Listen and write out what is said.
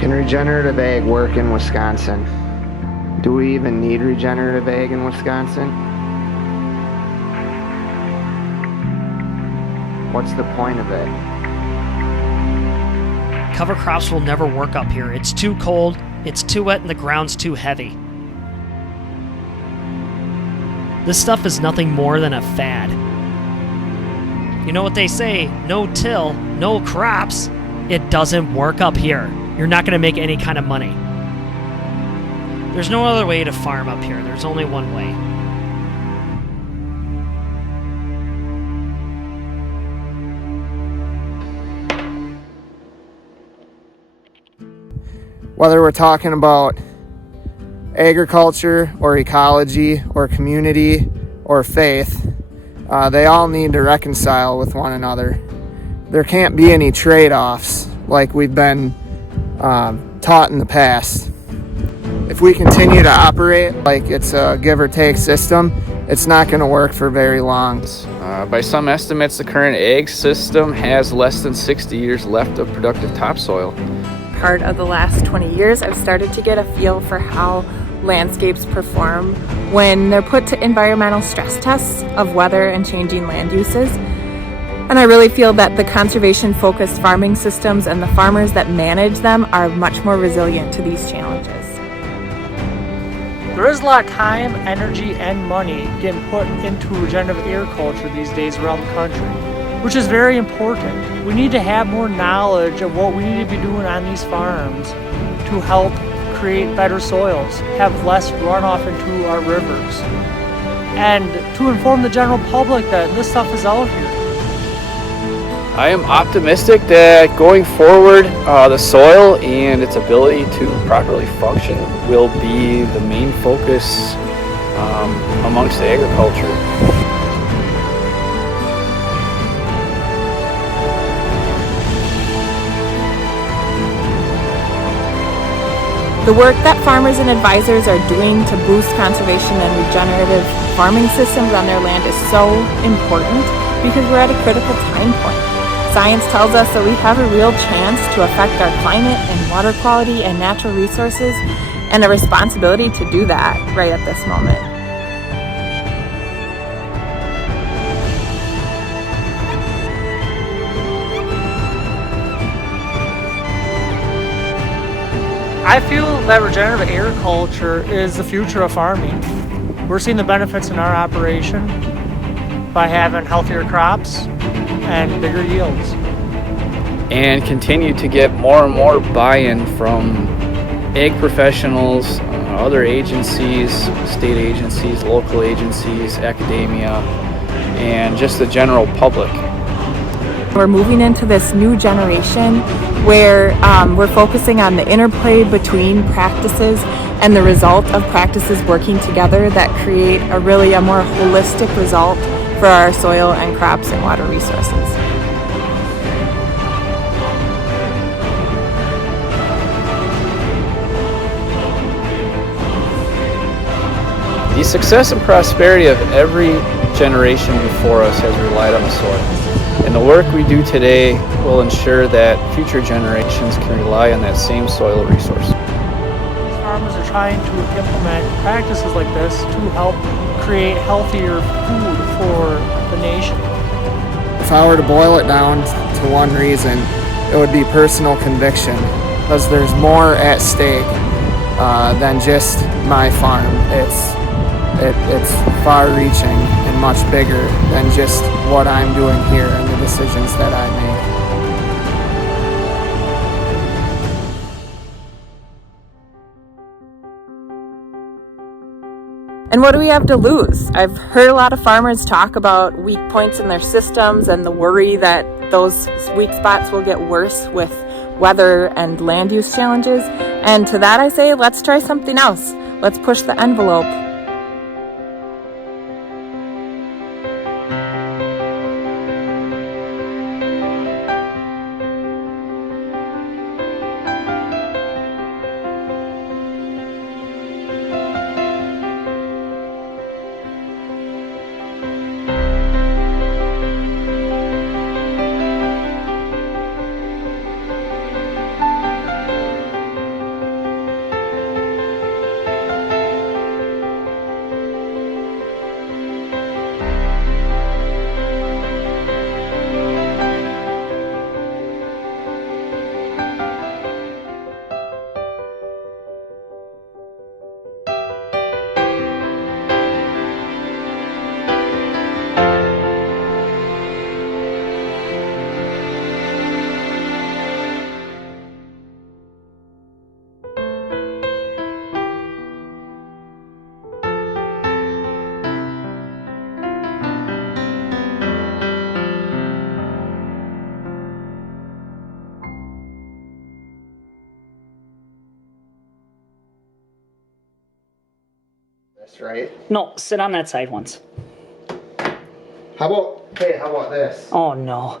Can regenerative ag work in Wisconsin? Do we even need regenerative ag in Wisconsin? What's the point of it? Cover crops will never work up here. It's too cold, it's too wet, and the ground's too heavy. This stuff is nothing more than a fad. You know what they say, no till, no crops. It doesn't work up here. You're not going to make any kind of money. There's no other way to farm up here. There's only one way. Whether we're talking about agriculture or ecology or community or faith, they all need to reconcile with one another. There can't be any trade-offs like we've been taught in the past. If we continue to operate like it's a give or take system, it's not going to work for very long. By some estimates, the current ag system has less than 60 years left of productive topsoil. Part of the last 20 years, I've started to get a feel for how landscapes perform when they're put to environmental stress tests of weather and changing land uses. And I really feel that the conservation-focused farming systems and the farmers that manage them are much more resilient to these challenges. There is a lot of time, energy, and money getting put into regenerative agriculture these days around the country, which is very important. We need to have more knowledge of what we need to be doing on these farms to help create better soils, have less runoff into our rivers, and to inform the general public that this stuff is out here. I am optimistic that going forward, the soil and its ability to properly function will be the main focus amongst agriculture. The work that farmers and advisors are doing to boost conservation and regenerative farming systems on their land is so important because we're at a critical time point. Science tells us that we have a real chance to affect our climate and water quality and natural resources, and a responsibility to do that right at this moment. I feel that regenerative agriculture is the future of farming. We're seeing the benefits in our operation by having healthier crops and bigger yields. And continue to get more and more buy-in from ag professionals, other agencies, state agencies, local agencies, academia, and just the general public. We're moving into this new generation where we're focusing on the interplay between practices and the result of practices working together that create a more holistic result for our soil and crops and water resources. The success and prosperity of every generation before us has relied on the soil. And the work we do today will ensure that future generations can rely on that same soil resource. Farmers are trying to implement practices like this to help create healthier food for the nation. If I were to boil it down to one reason, it would be personal conviction, because there's more at stake than just my farm. It's far-reaching and much bigger than just what I'm doing here and the decisions that I make. And what do we have to lose? I've heard a lot of farmers talk about weak points in their systems and the worry that those weak spots will get worse with weather and land use challenges. And to that I say, let's try something else. Let's push the envelope. That's right. No, sit on that side once. How about this? Oh no.